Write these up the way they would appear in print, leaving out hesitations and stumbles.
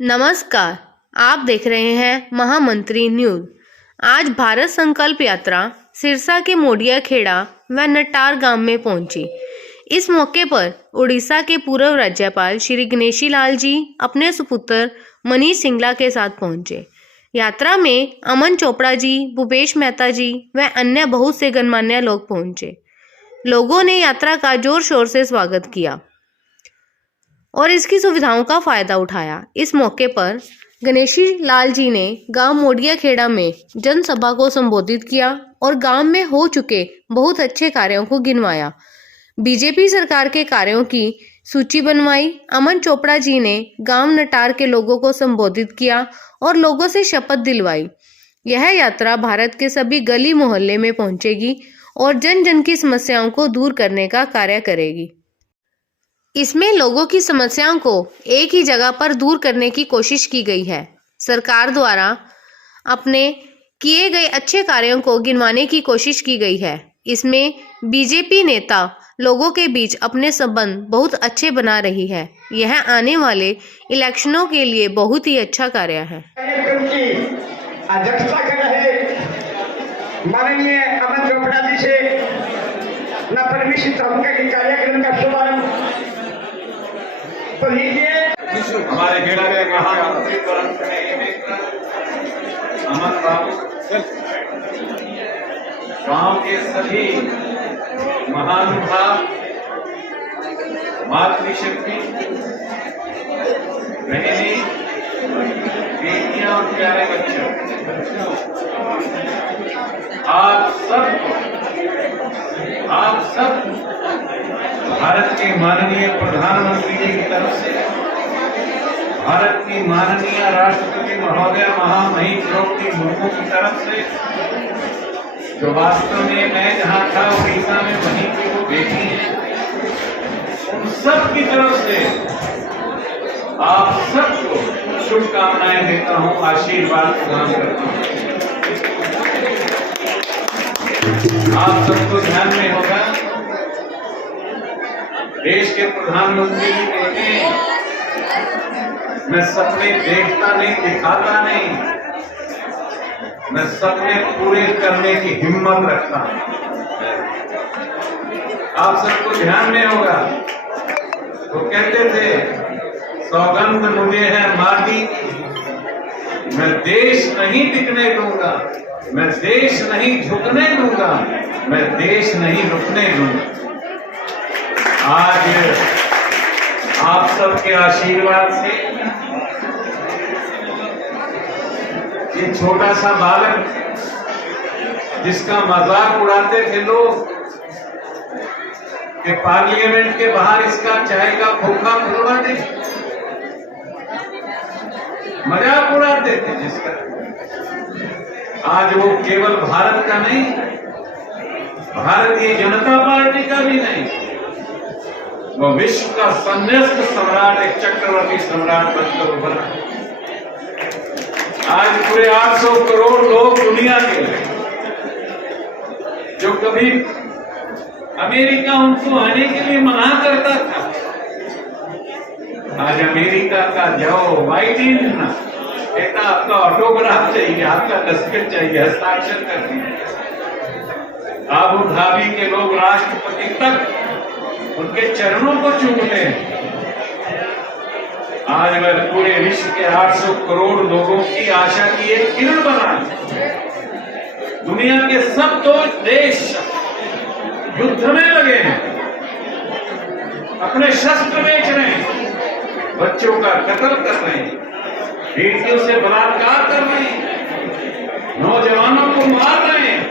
नमस्कार, आप देख रहे हैं महामंत्री न्यूज। आज भारत संकल्प यात्रा सिरसा के मोडिया खेड़ा व नटार गांव में पहुंची। इस मौके पर उड़ीसा के पूर्व राज्यपाल श्री गणेशी लाल जी अपने सुपुत्र मनीष सिंगला के साथ पहुंचे। यात्रा में अमन चोपड़ा जी, भूपेश मेहता जी व अन्य बहुत से गणमान्य लोग पहुंचे। लोगों ने यात्रा का जोर शोर से स्वागत किया और इसकी सुविधाओं का फायदा उठाया। इस मौके पर गणेशी लाल जी ने गांव मोडिया खेड़ा में जनसभा को संबोधित किया और गांव में हो चुके बहुत अच्छे कार्यों को गिनवाया। बीजेपी सरकार के कार्यों की सूची बनवाई। अमन चोपड़ा जी ने गांव नटार के लोगों को संबोधित किया और लोगों से शपथ दिलवाई। यह यात्रा भारत के सभी गली मोहल्ले में पहुंचेगी और जन जन की समस्याओं को दूर करने का कार्य करेगी। इसमें लोगों की समस्याओं को एक ही जगह पर दूर करने की कोशिश की गई है। सरकार द्वारा अपने किए गए अच्छे कार्यों को गिनवाने की कोशिश की गई है। इसमें बीजेपी नेता लोगों के बीच अपने संबंध बहुत अच्छे बना रही है। यह आने वाले इलेक्शनों के लिए बहुत ही अच्छा कार्य है। अध्यक्षता कर रहे माननीय अमन चोपड़ा जी से न परमिशित होकर के कार्यक्रम का शुभारंभ हमारे खेड़ा के महामंत्री अमन बाबू, गांव के सभी महानुभाव, मातृशक्ति, बहनें, बेटियां और प्यारे बच्चों, आप सब भारत के माननीय प्रधानमंत्री जी की तरफ से, भारत की माननीय राष्ट्रपति महोदय महामहिम द्रौपदी मुर्मू की तरफ से, जो वास्तव में मैं जहां था उड़ीसा में वहीं की वो बेटी है, उन सब की तरफ से आप सबको शुभकामनाएं देता हूं, आशीर्वाद प्रदान करता हूं। आप सबको ध्यान में होगा, देश के प्रधानमंत्री जी कहते हैं, मैं सपने देखता नहीं, दिखाता नहीं, मैं सपने पूरे करने की हिम्मत रखता हूं। आप सबको ध्यान में होगा, वो कहते थे, सौगंध मुझे है माटी, मैं देश नहीं टिकने दूंगा, मैं देश नहीं झुकने दूंगा, मैं देश नहीं रुकने दूंगा। आज आप सबके आशीर्वाद से ये छोटा सा बालक जिसका मजाक उड़ाते थे लोग कि पार्लियामेंट के बाहर इसका चाय का खोखा खुलवा दे, मजाक उड़ाते थे जिसका, आज वो केवल भारत का नहीं, भारतीय जनता पार्टी का भी नहीं, वो विश्व का संन्यास्त सम्राट, एक चक्रवर्ती सम्राट बनकर उभरा। आज पूरे 800 करोड़ लोग दुनिया के, जो कभी अमेरिका उनको आने के लिए मना करता था, आज अमेरिका का जो बाइडेन कहता आपका ऑटोग्राफ चाहिए, आपका दस्तखत चाहिए, हस्ताक्षर कर दीजिए। आबू धाबी के लोग राष्ट्रपति तक उनके चरणों को चूमते हैं। आज वह पूरे विश्व के 800 करोड़ लोगों की आशा की एक किरण बना है। दुनिया के सब तो देश युद्ध में लगे हैं, अपने शस्त्र बेच रहे हैं, बच्चों का कत्ल कर रहे हैं, बेटियों से बलात्कार कर रहे हैं, नौजवानों को मार रहे हैं,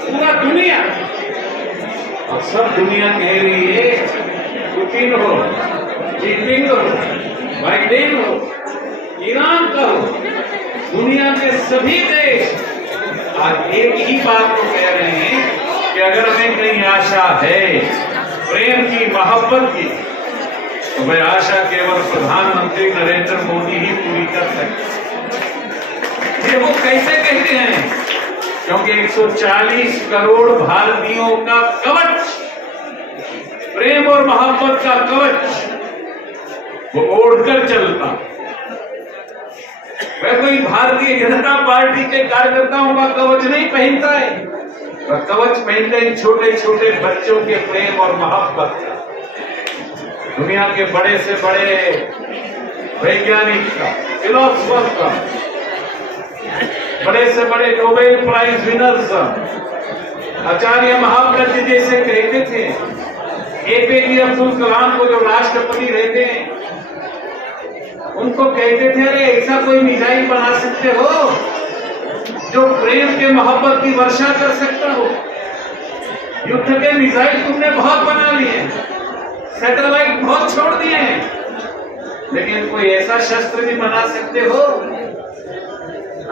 पूरा दुनिया। और सब दुनिया कह रही है, पुतिन हो, जिनपिंग हो, बाइडेन हो, ईरान का हो, दुनिया के सभी देश आज एक ही बात को कह रहे हैं कि अगर हमें कहीं आशा है प्रेम की, मोहब्बत की, तो वह आशा केवल प्रधानमंत्री नरेंद्र मोदी ही पूरी कर सकते। ये वो कैसे कहते हैं? क्योंकि 140 करोड़ भारतीयों का कवच, प्रेम और मोहब्बत का कवच वो ओढ़कर चलता, कोई भारतीय जनता पार्टी के कार्यकर्ताओं का कवच नहीं पहनता है, वह कवच पहनते हैं छोटे छोटे बच्चों के प्रेम और मोहब्बत का। दुनिया के बड़े से बड़े वैज्ञानिक का, फिलोसफर का, बड़े से बड़े Nobel prize winners Acharya Mahapragya जैसे कहते थे, एपीजे अब्दुल कलाम को जो राष्ट्रपति रहते हैं उनको कहते थे, अरे ऐसा कोई मिसाइल बना सकते हो जो प्रेम के मोहब्बत की वर्षा कर सकता हो। युद्ध के मिसाइल तुमने बहुत बना लिए, सैटेलाइट बहुत छोड़ दिए हैं, लेकिन कोई ऐसा शस्त्र भी बना सकते हो?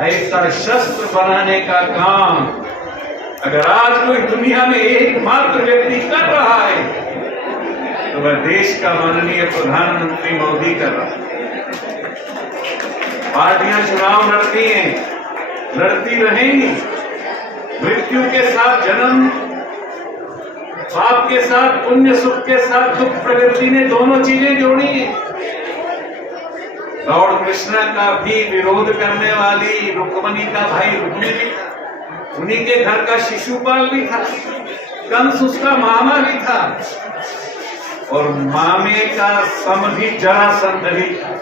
ऐसा शस्त्र बनाने का काम अगर आज कोई दुनिया में एकमात्र व्यक्ति कर रहा है तो वह देश का माननीय प्रधानमंत्री मोदी कर रहा है। पार्टियां चुनाव लड़ती हैं, लड़ती रहेंगी, मृत्यु के साथ जन्म, पाप के साथ पुण्य, सुख के साथ दुख प्रकृति ने दोनों चीजें जोड़ी हैं। लॉर्ड कृष्ण का भी विरोध करने वाली रुक्मणी का भाई रुक्मिणी, उन्हीं के घर का शिशुपाल भी था, कंस उसका मामा भी था, और मामे का समधी जरासंध भी था।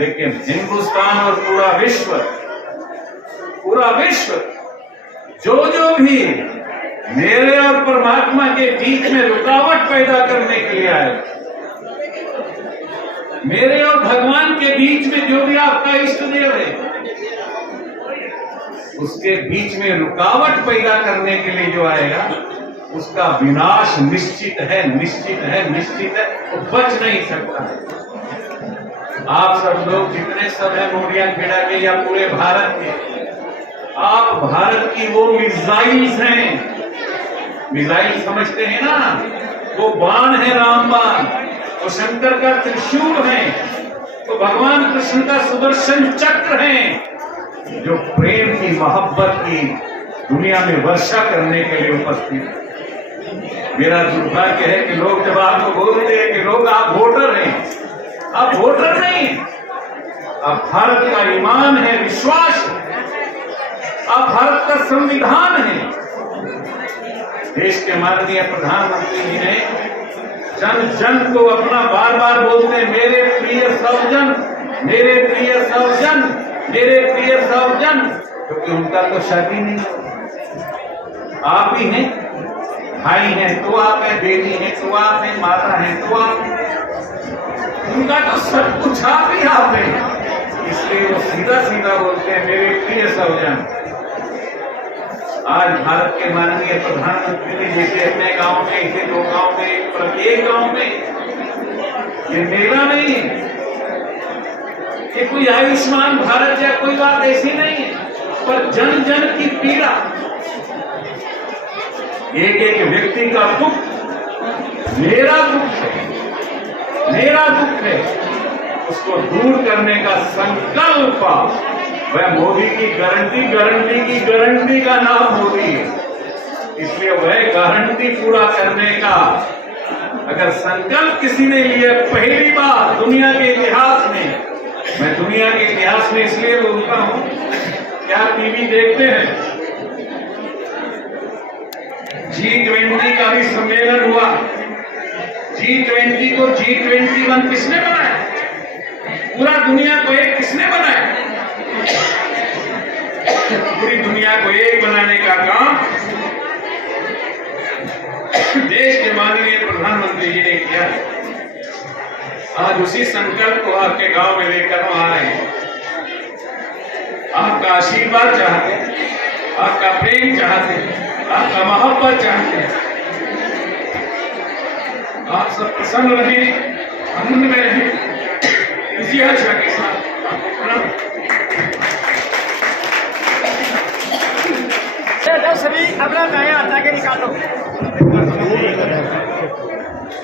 लेकिन हिंदुस्तान और पूरा विश्व जो भी मेरे और परमात्मा के बीच में रुकावट पैदा करने के लिए आए, मेरे और भगवान के बीच में जो भी आपका इष्ट देव है उसके बीच में रुकावट पैदा करने के लिए जो आएगा उसका विनाश निश्चित है, निश्चित है, निश्चित है, वो बच नहीं सकता है। आप सब लोग जितने सब हैं मोडिया खेड़ा के या पूरे भारत के, आप भारत की वो मिसाइल्स हैं, मिसाइल समझते हैं ना, वो बाण है, रामबाण, वो शंकर का त्रिशूल है, तो भगवान कृष्ण का सुदर्शन चक्र है, जो प्रेम की मोहब्बत की दुनिया में वर्षा करने के लिए उपस्थित है। मेरा दुर्भाग्य है कि लोग जब आपको बोलते हैं कि लोग आप वोटर हैं, आप वोटर नहीं, आप भारत का ईमान है, विश्वास है, आप भारत का संविधान है। देश के माननीय प्रधानमंत्री जी ने जन जन को अपना बार बार बोलते हैं, मेरे प्रिय सौजन, मेरे प्रिय सौजन, मेरे प्रिय सौजन, क्योंकि उनका तो शादी नहीं है। आप ही हैं, भाई हैं तो आप हैं, बेटी हैं तो आप हैं, माता हैं तो आप हैं, उनका तो सब कुछ आप ही आप हैं। इसलिए वो सीधा सीधा बोलते हैं, मेरे प्रिय सौजन। आज भारत के माननीय प्रधानमंत्री ने जैसे अपने गांव में, इसे 2 गांव में, प्रत्येक गांव में, ये मेला नहीं है, ये कोई आयुष्मान भारत या कोई बात ऐसी नहीं है, पर जन जन की पीड़ा, एक एक व्यक्ति का दुख मेरा दुख है, मेरा दुख है, उसको दूर करने का संकल्प वह मोदी की गारंटी का नाम मोदी है। इसलिए वह गारंटी पूरा करने का अगर संकल्प किसी ने लिया, पहली बार दुनिया के इतिहास में, मैं दुनिया के इतिहास में इसलिए बोलता हूं, क्या टीवी देखते हैं, G20 का भी सम्मेलन हुआ, G20 को G21 किसने बनाया? पूरा दुनिया को एक किसने बनाया? पूरी दुनिया को एक बनाने का काम देश के माननीय प्रधानमंत्री जी ने किया। आज उसी संकल्प को आपके गांव में लेकर हम आ रहे हैं। आपका आशीर्वाद चाहते हैं, आपका प्रेम चाहते हैं, आपका मोहब्बत चाहते हैं। आप सब प्रसन्न रहें, आनंद में रहें, इसी आशा के साथ सभी अपना नया हटा के निकालो।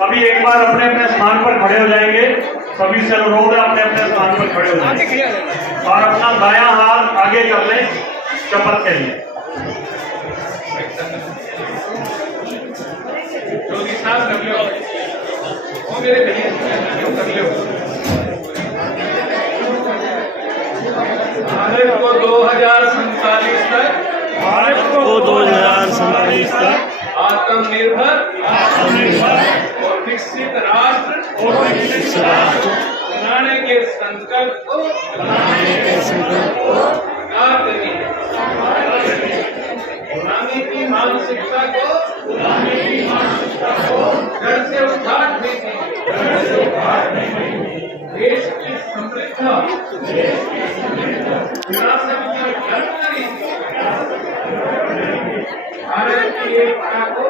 अभी एक बार अपने अपने स्थान पर खड़े हो जाएंगे, सभी से अनुरोध है अपने अपने स्थान पर खड़े हो जाएंगे और अपना दायां हाथ आगे कर लें शपथ के लिए। जोगी साहब कर लो, वो मेरे भैया कर लो। बनाने के संकल्प को साकार करिए। पुराने की मानसिकता को घर से उखाड़ देंगे। देश की समृद्ध विरासत का जन्म करेंगे। भारत की एकता को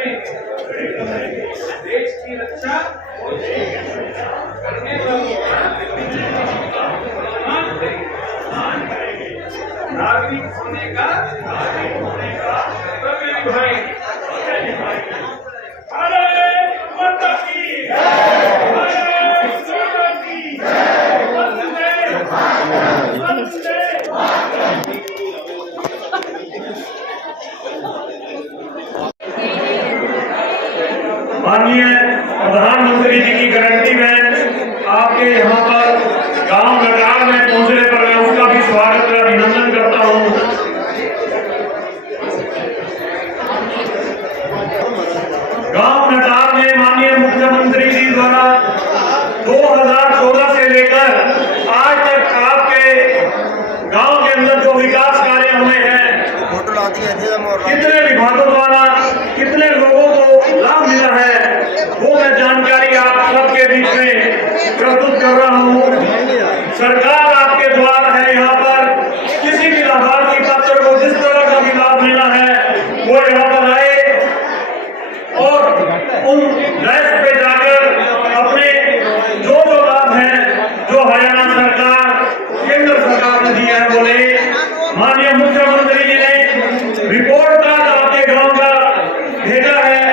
करेंगे। देश की रक्षा करने वालों का सम्मान करेंगे। नागरिक होने का कर्तव्य निभाएंगे। भारत माता की जय। भारत माता की जय। वंदे वंदे। माननीय प्रधानमंत्री जी की गारंटी में आपके यहाँ पर गांव नटार में पहुंचने पर मैं उसका भी स्वागत और अभिनंदन करता हूँ। गांव नटार में माननीय मुख्यमंत्री जी द्वारा 2014 से लेकर आज तक आपके गांव के अंदर जो विकास कार्य हुए हैं, कितने विभागों द्वारा कितने लोगों को लाभ मिला है, वो मैं जानकारी आप सबके बीच में प्रस्तुत कर रहा हूँ। सरकार आपके द्वार है, यहाँ पर किसी भी लाभार्थी पात्र को जिस तरह का भी लाभ मिला है वो यहाँ पर आए और उन डेस्क पे जाकर अपने जो लाभ है जो हरियाणा सरकार केंद्र सरकार ने दिया है बोले। माननीय मुख्यमंत्री जी ने रिपोर्ट कार्ड आपके गांव का भेजा है,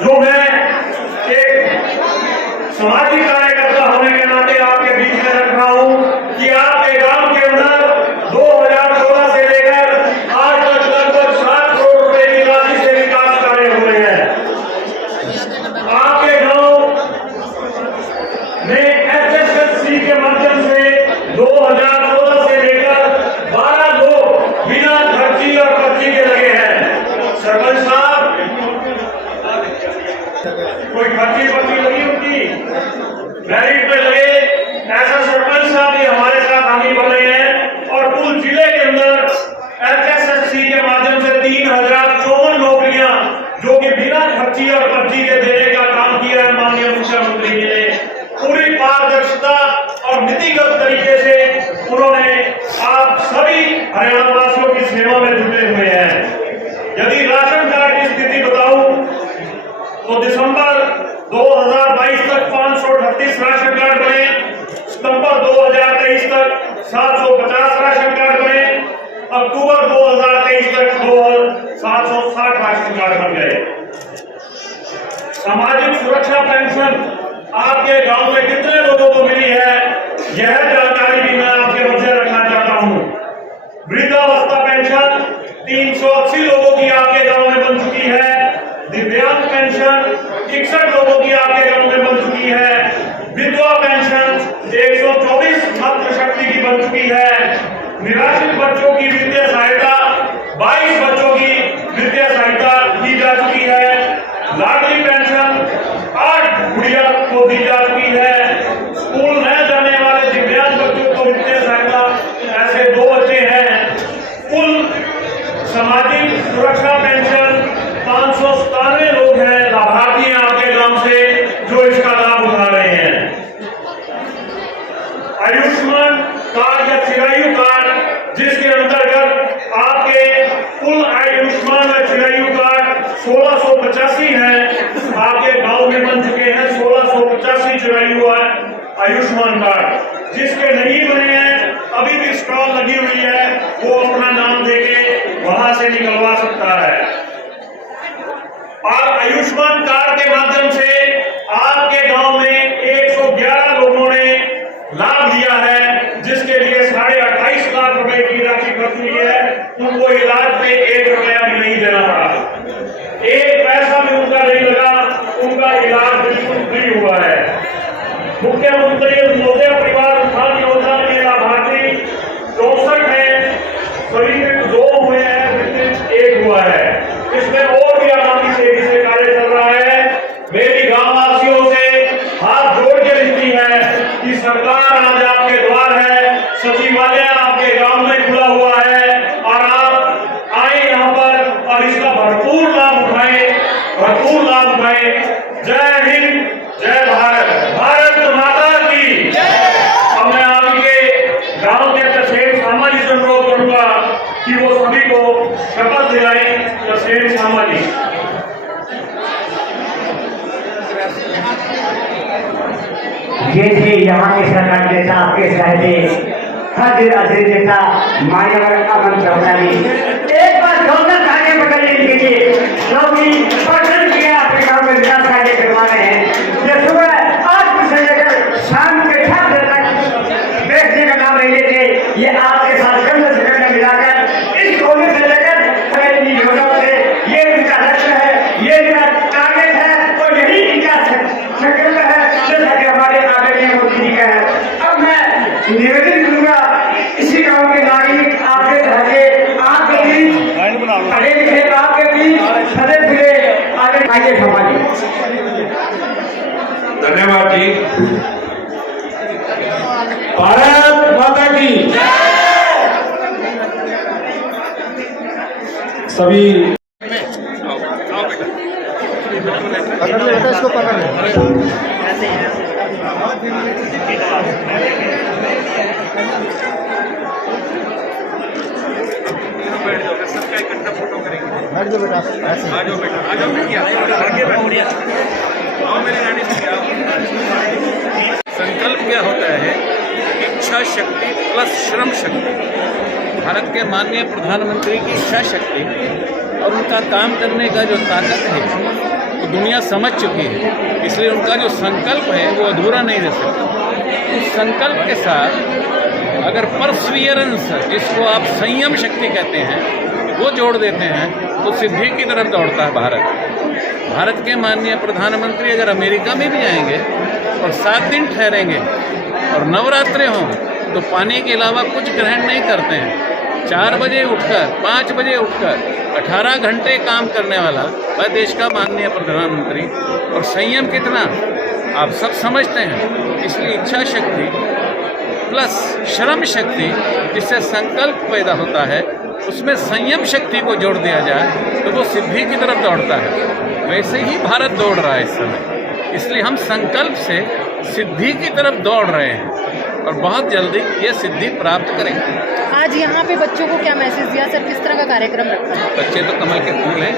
जो मैं एक सामाजिक कार्यकर्ता होने के नाते आपके बीच में रख रहा हूं कि आपके गांव के अंदर 2014 से लेकर आज तक लगभग 7 करोड़ रुपए की राशि से विकास कार्य हुए हैं। आपके गांव में HSSC के माध्यम से 2014 से लेकर 12 लोग बिना खर्ची और पर्ची के लगे हैं। सरपंच साहब, कोई खर्ची पर्ची लगी उनकी मेरिट पे लगे, ऐसा सरपंच साहब भी हमारे साथ आगे बढ़ रहे हैं। और कुल जिले के अंदर HSSC के माध्यम से 3054 नौकरियां जो कि बिना खर्ची और पर्ची के देने का काम किया है माननीय मुख्यमंत्री जी ने। पूरी पारदर्शिता और नीतिगत तरीके से उन्होंने आप सभी हरियाणा वासियों की सेवा में जुटे हुए हैं। यदि राशन कार्ड की स्थिति बताऊं तो दिसंबर 2022 तक 538 राशन कार्ड बने, सितंबर 2023 तक 750 राशन कार्ड बने, अक्टूबर 2023 तक 760 राशन कार्ड बन गए। सामाजिक सुरक्षा पेंशन आपके गांव में कितने लोगों को मिली है, यह जानकारी भी मैं आपके मध्य रखना चाहता हूं। वृद्धावस्था पेंशन 380 लोगों की आपके गांव में बन चुकी है। दिव्यांग पेंशन 61 लोगों की आपके गांव में बन चुकी है। विधवा पेंशन 124 मातृशक्ति की बन चुकी है। निराश्रित बच्चों की वित्तीय सहायता 22 बच्चों की वित्तीय सहायता दी जा चुकी है। लाडली पेंशन 8 गुड़िया को दी जा चुकी है। स्कूल न जाने वाले दिव्यांग बच्चों को वित्तीय सहायता ऐसे 2 बच्चे हैं। कुल सामाजिक सुरक्षा पेंशन 597 लोग हैं लाभार्थी हैं आपके गांव से जो इसका लाभ उठा रहे हैं। आयुष्मान कार्ड या चिरायु कार्ड जिसके अंतर्गत आपके कुल आयुष्मान व चिरायु कार्ड 1685 है आपके गांव में बन चुके हैं। 1685 चिरायु आयुष्मान कार्ड जिसके नहीं बने हैं अभी भी स्टॉल लगी हुई है, वो अपना नाम देके वहां से निकलवा सकता है। और आयुष्मान कार्ड के माध्यम से आपके गांव में 111 लोगों ने लाभ लिया है, जिसके लिए 28.5 लाख रुपए की राशि खर्च हुई है। उनको इलाज में 1 रुपया भी नहीं देना पड़ा, 1 पैसा भी उनका नहीं लगा, उनका इलाज बिल्कुल फ्री हुआ है। मुख्यमंत्री मोदी परिवार उत्थान योजना के लाभार्थी 64 हैं, सभी में 2 हुए हैं, 1 हुआ है। इसमें और भी आगामी तेजी से कार्य चल रहा है। मेरी गांव वासियों, है कि सरकार आज आपके द्वार है, सचिवालय आपके गांव में खुला हुआ है और आप आए यहाँ पर और इसका भरपूर लाभ उठाए, भरपूर लाभ उठाए। जय हिंद, जय भारत, भारत माता की अब मैं आपके गांव के तहसील सामा जी से अनुरोध करूंगा कि वो सभी को शपथ दिलाएं। तहसील सामा जी। ये थे यहाँ के सरकार जैसा आपके सहजे हाजिर हाजिर जैसा मान्यवर अमन चौधरी जी। एक बार जोरदार तालियां बजाइए इनके लिए, जो भी पसंद किया अपने गाँव में विकास कार्य करवा रहे हैं। जो सुबह 8 से लेकर शाम के 7 बजे तक बैठने का नाम ले थे, ये आपके साथ कंधे से कंधे मिलाकर इस कोने से लेकर योजनाओं से ये इनका लक्ष्य है, ये इनका टारगेट है और यही इनका संकल्प है, जैसा कि हमारे आदरणीय मोदी जी का है। अब मैं निवेदन करूंगा इसी गांव के नागरिक आपके सहजे आपके बीच पढ़े लिखे आपके बीच सदे फिरे आगे आइए समाज। धन्यवाद जी। भारत माता की सभी इसको पकड़ ले। बैठ जाओ बेटा, ऐसे आ जाओ बेटा, आ जाओ बेटिया, आगे बैठिए। आओ मेरी रानी से संकल्प क्या होता है? इच्छा शक्ति प्लस श्रम शक्ति। भारत के माननीय प्रधानमंत्री की इच्छा शक्ति और उनका काम करने का जो ताकत है वो दुनिया समझ चुकी है, इसलिए उनका जो संकल्प है वो अधूरा नहीं रह सकता। उस संकल्प के साथ अगर परसिवियरेंस, जिसको आप संयम शक्ति कहते हैं, वो जोड़ देते हैं तो सिद्धि की तरफ दौड़ता है भारत। भारत के माननीय प्रधानमंत्री अगर अमेरिका में भी आएंगे और 7 दिन ठहरेंगे और नवरात्रे हों तो पानी के अलावा कुछ ग्रहण नहीं करते हैं। 4 बजे उठकर 5 बजे उठकर 18 घंटे काम करने वाला वह देश का माननीय प्रधानमंत्री। और संयम कितना आप सब समझते हैं। इसलिए इच्छा शक्ति प्लस श्रम शक्ति, जिससे संकल्प पैदा होता है, उसमें संयम शक्ति को जोड़ दिया जाए तो वो सिद्धि की तरफ दौड़ता है। वैसे ही भारत दौड़ रहा है इस समय, इसलिए हम संकल्प से सिद्धि की तरफ दौड़ रहे हैं और बहुत जल्दी ये सिद्धि प्राप्त करेंगे। आज यहाँ पे बच्चों को क्या मैसेज दिया सर, किस तरह का कार्यक्रम रखा है? बच्चे तो कमल के फूल हैं।